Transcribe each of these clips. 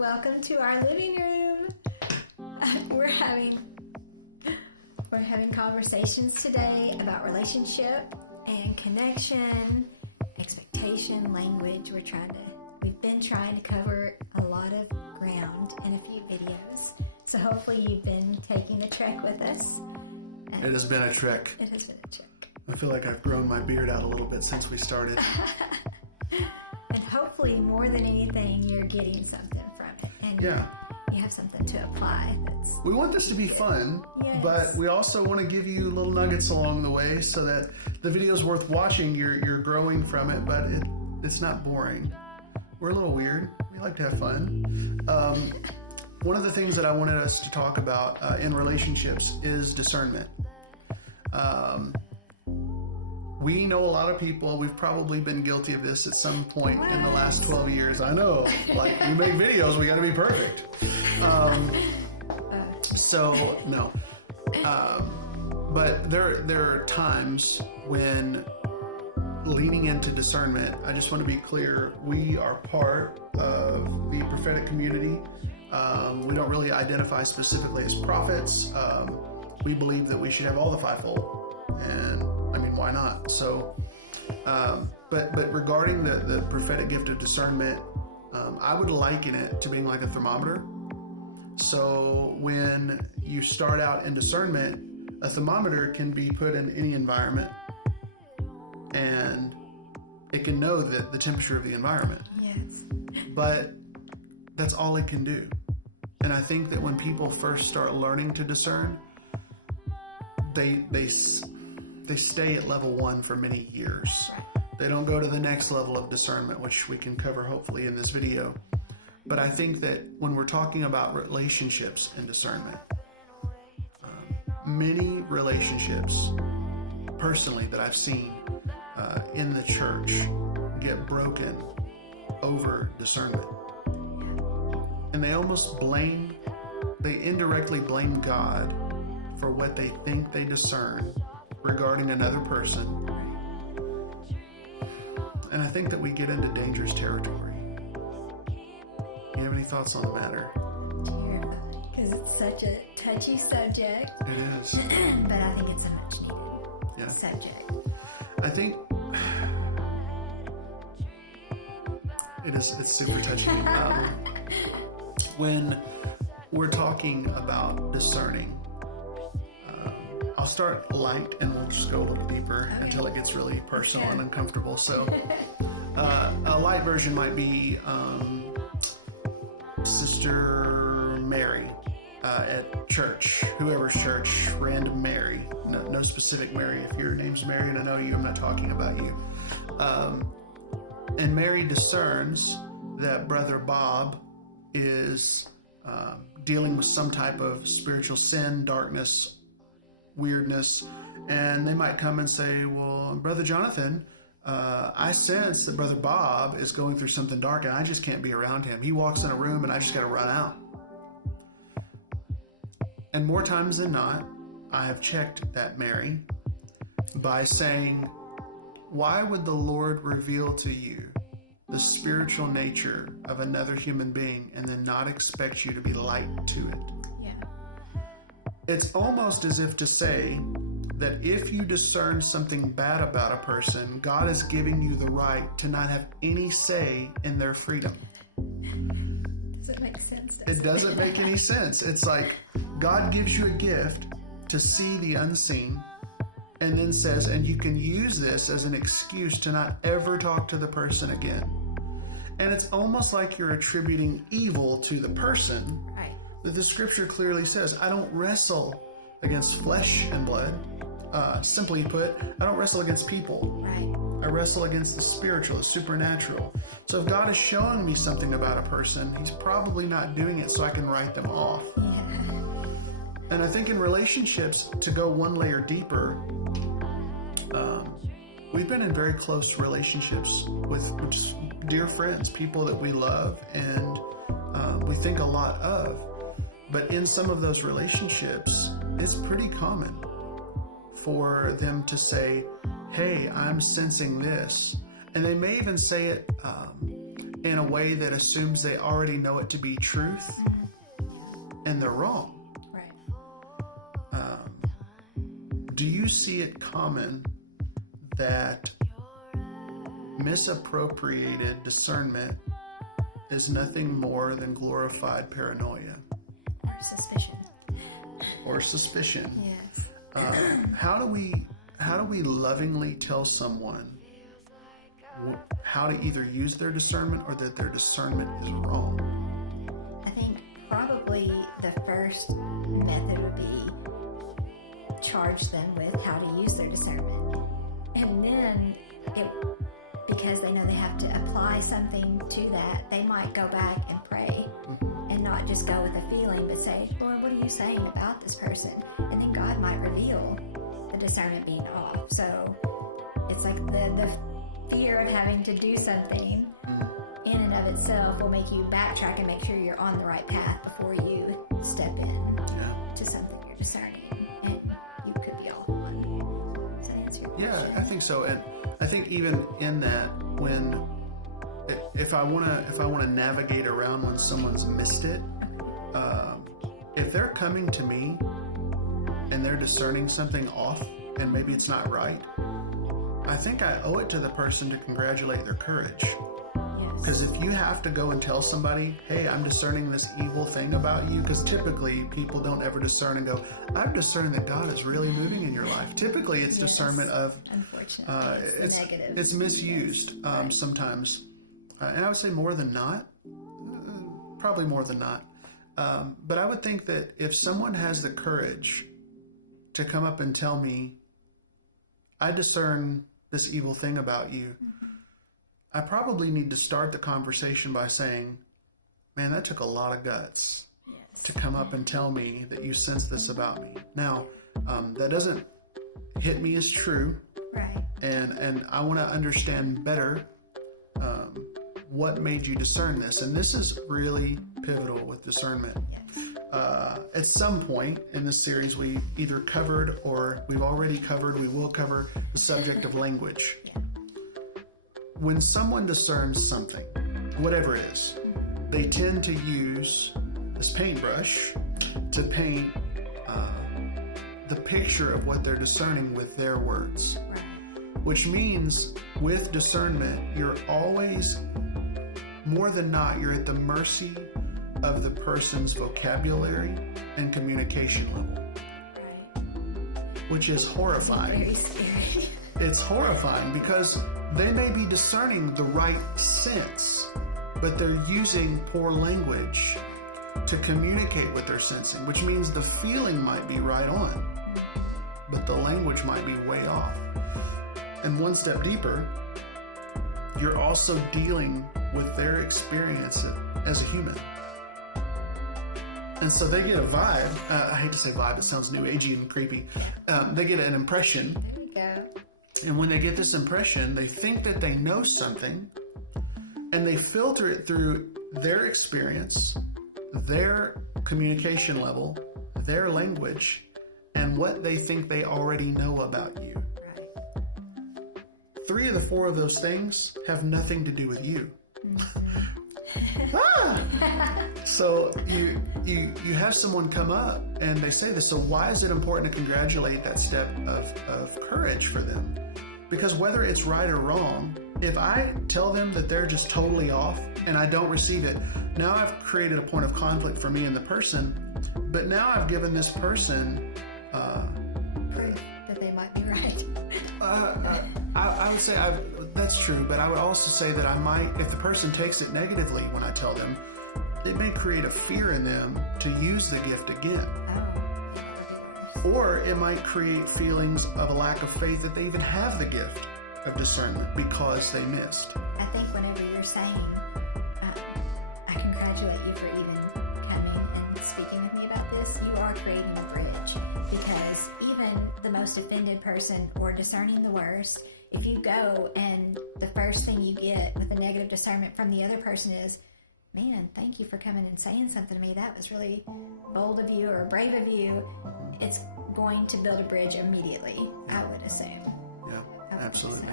welcome to our living room. We're having conversations today about relationship and connection, expectation, language. We've been trying to cover a lot of ground in a few videos. So hopefully you've been taking a trek with us. It has been a trek. It has been a trek. I feel like I've grown my beard out a little bit since we started. And hopefully more than anything, you're getting something from it. And yeah. You have something to apply. We want this to be fun, yes. But we also want to give you little nuggets along the way so that the video's worth watching. You're growing from it, but it's not boring. We're a little weird. We like to have fun. One of the things that I wanted us to talk about in relationships is discernment. We know a lot of people, we've probably been guilty of this at some point in the last 12 years. I know, like, we make videos, we gotta be perfect. But there are times when leaning into discernment, I just want to be clear, we are part of the prophetic community. We don't really identify specifically as prophets. We believe that we should have all the fivefold, and I mean, why not? So, but regarding the prophetic gift of discernment, I would liken it to being like a thermometer. So when you start out in discernment, a thermometer can be put in any environment, and it can know the temperature of the environment. Yes. But that's all it can do. And I think that when people first start learning to discern, they stay at level 1 for many years. They don't go to the next level of discernment, which we can cover hopefully in this video. But I think that when we're talking about relationships and discernment, many relationships, personally, that I've seen in the church get broken over discernment. And they indirectly blame God for what they think they discern regarding another person. And I think that we get into dangerous territory. You have any thoughts on the matter? Because it's such a touchy subject. It is. But I think it's a much needed subject. I think it's super touchy. When we're talking about discerning, I'll start light and we'll just go a little deeper until it gets really personal and uncomfortable. So a light version might be Sister Mary at church, whoever's church, random Mary, no specific Mary. If your name's Mary and I know you, I'm not talking about you. And Mary discerns that Brother Bob is dealing with some type of spiritual sin, darkness, weirdness, and they might come and say, well, Brother Jonathan, I sense that Brother Bob is going through something dark and I just can't be around him. He walks in a room and I just got to run out. And more times than not, I have checked that Mary by saying, why would the Lord reveal to you the spiritual nature of another human being and then not expect you to be light to it? Yeah. It's almost as if to say that if you discern something bad about a person, God is giving you the right to not have any say in their freedom. Doesn't make sense. It doesn't make any sense. It's like God gives you a gift to see the unseen and then says, and you can use this as an excuse to not ever talk to the person again. And it's almost like you're attributing evil to the person. Right. That the scripture clearly says, I don't wrestle against flesh and blood. Simply put, I don't wrestle against people. Right. I wrestle against the spiritual, the supernatural. So if God is showing me something about a person, he's probably not doing it so I can write them off. Yeah. And I think in relationships, to go one layer deeper, we've been in very close relationships with just dear friends, people that we love and we think a lot of. But in some of those relationships, it's pretty common for them to say, hey, I'm sensing this. And they may even say it in a way that assumes they already know it to be truth, and they're wrong. Right. Do you see it common that misappropriated discernment is nothing more than glorified paranoia Or suspicion. or suspicion? Yes. How do we lovingly tell someone how to either use their discernment or that their discernment is wrong? I think probably the first method would be charge them with how to use their discernment. And then, because they know they have to apply something to that, they might go back and pray and not just go with a feeling, but say, Lord, what are you saying about this person? And then God might reveal the discernment being off. So it's like the fear of having to do something in and of itself will make you backtrack and make sure you're on the right path before you step in to something you're discerning, and you could be off on. Does that answer your question? I think so. And I think even in that, when if I want to navigate around when someone's missed it, if they're coming to me and they're discerning something off and maybe it's not right, I think I owe it to the person to congratulate their courage. Because if you have to go and tell somebody, hey, I'm discerning this evil thing about you, because typically people don't ever discern and go, I'm discerning that God is really moving in your life. Typically it's discernment of, unfortunately, it's negative. It's misused sometimes. And I would say more than not, probably more than not. But I would think that if someone has the courage to come up and tell me, I discern this evil thing about you, I probably need to start the conversation by saying, man, that took a lot of guts to come up and tell me that you sense this about me. Now, that doesn't hit me as true. Right. And I want to understand better what made you discern this. And this is really pivotal with discernment. At some point in this series, we either covered or we've already covered, we will cover the subject of language. When someone discerns something, whatever it is, they tend to use this paintbrush to paint the picture of what they're discerning with their words. Which means with discernment, you're always, more than not, you're at the mercy of the person's vocabulary and communication level. Which is horrifying. Very scary. It's horrifying because they may be discerning the right sense, but they're using poor language to communicate what they're sensing, which means the feeling might be right on, but the language might be way off. And one step deeper, you're also dealing with their experience as a human. And so they get a vibe. I hate to say vibe, it sounds new agey and creepy. They get an impression. There we go. And when they get this impression, they think that they know something, and they filter it through their experience, their communication level, their language, and what they think they already know about you. Right. 3 of the 4 of those things have nothing to do with you. So you have someone come up and they say this. So why is it important to congratulate that step of courage for them? Because whether it's right or wrong, if I tell them that they're just totally off and I don't receive it, now I've created a point of conflict for me and the person, but now I've given this person Proof that they might be right. I would say that's true, but I would also say that I might, if the person takes it negatively when I tell them, it may create a fear in them to use the gift again. Or it might create feelings of a lack of faith that they even have the gift of discernment because they missed. I think whenever you're saying, I congratulate you for even coming and speaking with me about this, you are creating a bridge. Because even the most offended person or discerning the worst, if you go and the first thing you get with a negative discernment from the other person is, man, thank you for coming and saying something to me. That was really bold of you or brave of you. It's going to build a bridge immediately, I would assume. Yeah, absolutely.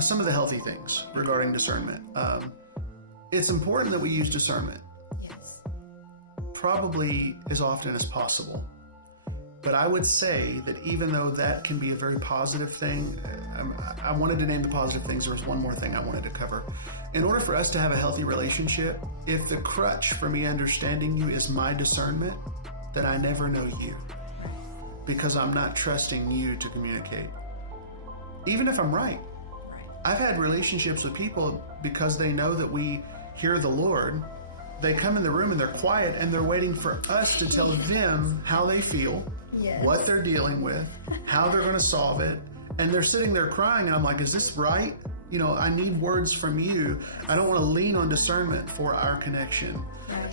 some of the healthy things regarding discernment. It's important that we use discernment. Yes. Probably as often as possible. But I would say that even though that can be a very positive thing, I wanted to name the positive things. There was one more thing I wanted to cover. In order for us to have a healthy relationship, if the crutch for me understanding you is my discernment, then I never know you, because I'm not trusting you to communicate. Even if I'm right. I've had relationships with people because they know that we hear the Lord. They come in the room and they're quiet and they're waiting for us to tell them how they feel, what they're dealing with, how they're going to solve it. And they're sitting there crying and I'm like, is this right? You know, I need words from you. I don't want to lean on discernment for our connection.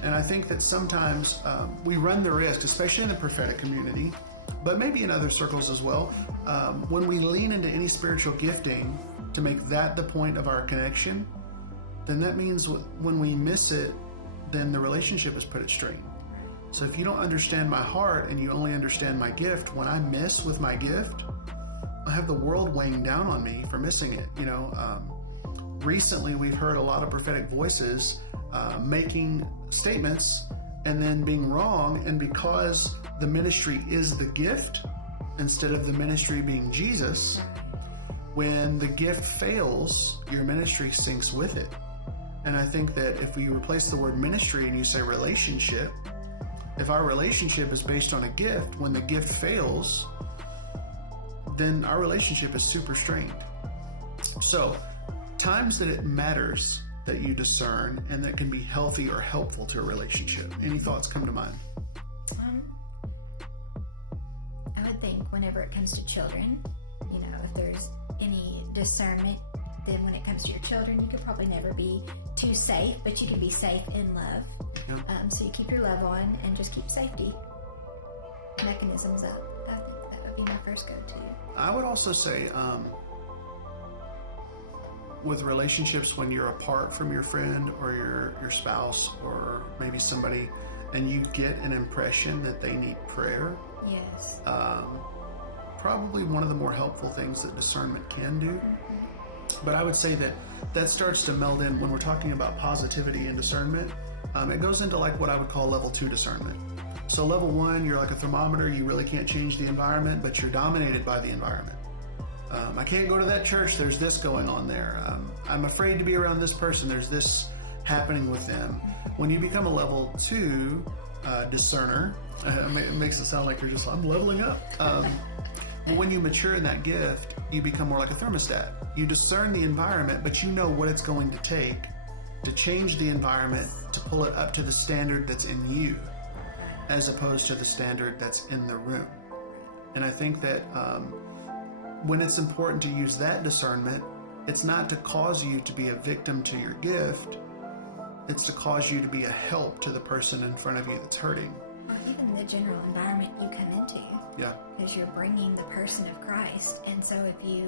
And I think that sometimes we run the risk, especially in the prophetic community, but maybe in other circles as well, when we lean into any spiritual gifting to make that the point of our connection, then that means when we miss it, then the relationship is put at strain. So if you don't understand my heart and you only understand my gift, when I miss with my gift, I have the world weighing down on me for missing it. You know, recently we've heard a lot of prophetic voices making statements and then being wrong, and because the ministry is the gift instead of the ministry being Jesus, when the gift fails, your ministry sinks with it. And I think that if we replace the word ministry and you say relationship, if our relationship is based on a gift, when the gift fails, then our relationship is super strained. So, times that it matters that you discern and that can be healthy or helpful to a relationship. Any thoughts come to mind? I would think whenever it comes to children, you know, if there's any discernment, then when it comes to your children, you could probably never be too safe, but you can be safe in love. Yeah. So you keep your love on and just keep safety mechanisms up. I think that would be my first go-to. I would also say, with relationships, when you're apart from your friend or your spouse or maybe somebody, and you get an impression that they need prayer. Yes. Probably one of the more helpful things that discernment can do. But I would say that starts to meld in when we're talking about positivity and discernment. It goes into like what I would call level 2 discernment. So level 1, you're like a thermometer. You really can't change the environment, but you're dominated by the environment. I can't go to that church. There's this going on there. I'm afraid to be around this person. There's this happening with them. When you become a level 2 discerner, it makes it sound like I'm leveling up. But when you mature in that gift, you become more like a thermostat. You discern the environment, but you know what it's going to take to change the environment to pull it up to the standard that's in you, as opposed to the standard that's in the room. And I think that when it's important to use that discernment, it's not to cause you to be a victim to your gift. It's to cause you to be a help to the person in front of you that's hurting. Or even the general environment you come into. Yeah. Because you're bringing the person of Christ. And so if you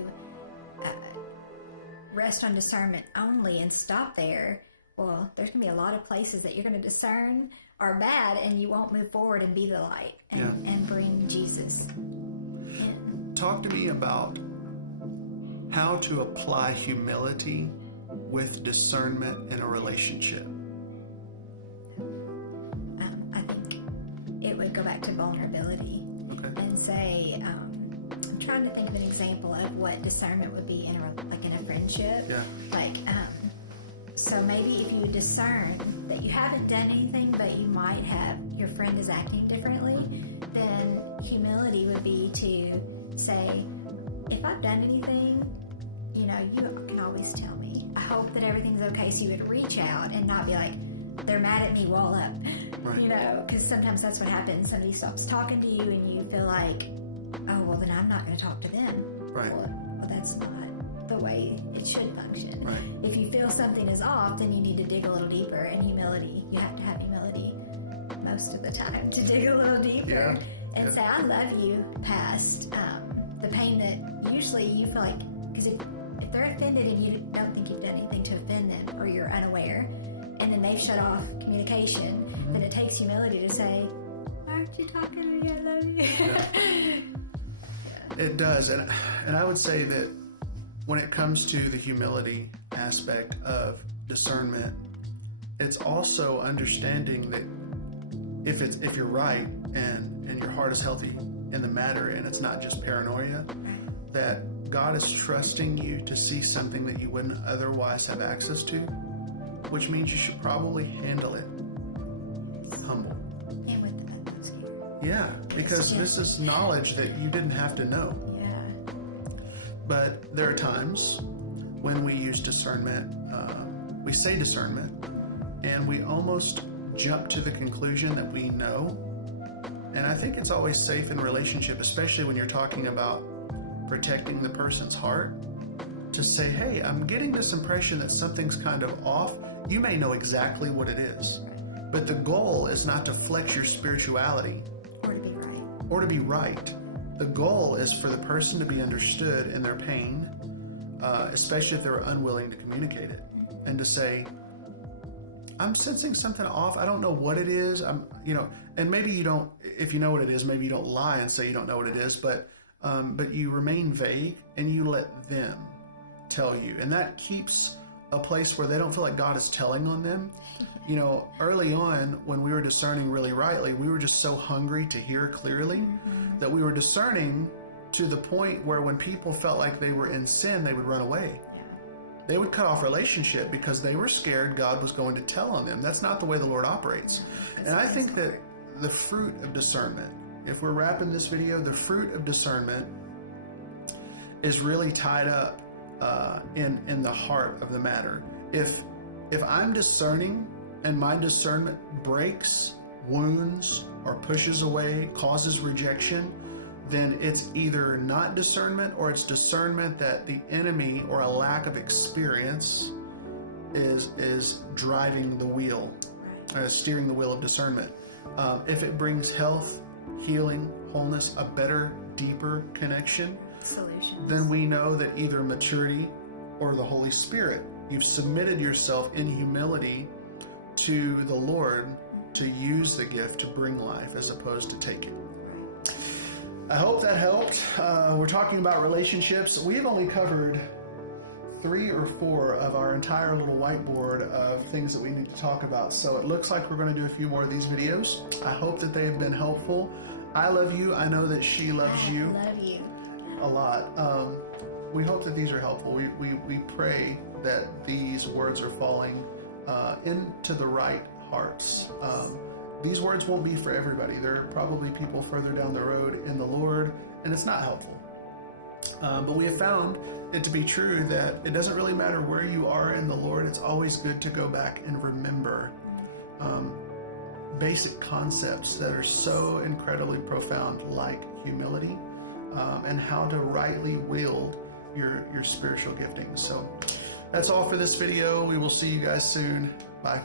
rest on discernment only and stop there, well, there's going to be a lot of places that you're going to discern are bad, and you won't move forward and be the light and bring Jesus in. Talk to me about how to apply humility with discernment in a relationship. I think it would go back to vulnerability and say, I'm trying to think of an example of what discernment would be in a friendship. Yeah. So maybe if you discern that you haven't done anything, but you might have, your friend is acting differently, then humility would be to say, if I've done anything, you know, you can always tell me. I hope that everything's okay. So you would reach out and not be like, they're mad at me, wall up. Right. You know, because sometimes that's what happens. Somebody stops talking to you and you feel like, oh, well, then I'm not going to talk to them. Right. Well, that's not the way it should function. Right. If you feel something is off, then you need to dig a little deeper. And humility, you have to have humility most of the time to dig a little deeper and say, I love you past the pain that usually you feel like, because if they're offended and you don't think you've done anything to offend them, or you're unaware, and then they've shut off communication, then it takes humility to say, aren't you talking to me? I love you. It does. And I would say that when it comes to the humility aspect of discernment, it's also understanding that if you're right and your heart is healthy in the matter and it's not just paranoia, that God is trusting you to see something that you wouldn't otherwise have access to, which means you should probably handle it humble. And with the utmost care. Yeah, because this is knowledge that you didn't have to know. Yeah. But there are times when we use discernment, we say discernment, and we almost jump to the conclusion that we know. And I think it's always safe in relationship, especially when you're talking about protecting the person's heart, to say, hey, I'm getting this impression that something's kind of off. You may know exactly what it is, but the goal is not to flex your spirituality Or to be right. or to be right. The goal is for the person to be understood in their pain, especially if they're unwilling to communicate it, and to say, I'm sensing something off. I don't know what it is. And maybe you don't, if you know what it is, maybe you don't lie and say you don't know what it is, but you remain vague and you let them tell you. And that keeps a place where they don't feel like God is telling on them. Early on when we were discerning really rightly, we were just so hungry to hear clearly that we were discerning to the point where when people felt like they were in sin, they would run away. They would cut off relationship because they were scared God was going to tell on them. That's not the way the Lord operates. And I think that the fruit of discernment, if we're wrapping this video, the fruit of discernment is really tied up in the heart of the matter. If I'm discerning and my discernment breaks, wounds, or pushes away, causes rejection, then it's either not discernment or it's discernment that the enemy or a lack of experience is driving the wheel, steering the wheel of discernment. If it brings health, healing, wholeness, a better, deeper connection, Solutions. then we know that either maturity or the Holy Spirit, you've submitted yourself in humility to the Lord to use the gift to bring life as opposed to take it. I hope that helped. We're talking about relationships. We've only covered 3 or 4 of our entire little whiteboard of things that we need to talk about. So it looks like we're going to do a few more of these videos. I hope that they have been helpful. I love you. I know that she loves you. I love you. A lot. We hope that these are helpful. We pray that these words are falling into the right hearts. These words won't be for everybody. There are probably people further down the road in the Lord, and it's not helpful. But we have found it to be true that it doesn't really matter where you are in the Lord. It's always good to go back and remember basic concepts that are so incredibly profound, like humility and how to rightly wield your spiritual giftings. So that's all for this video. We will see you guys soon. Bye.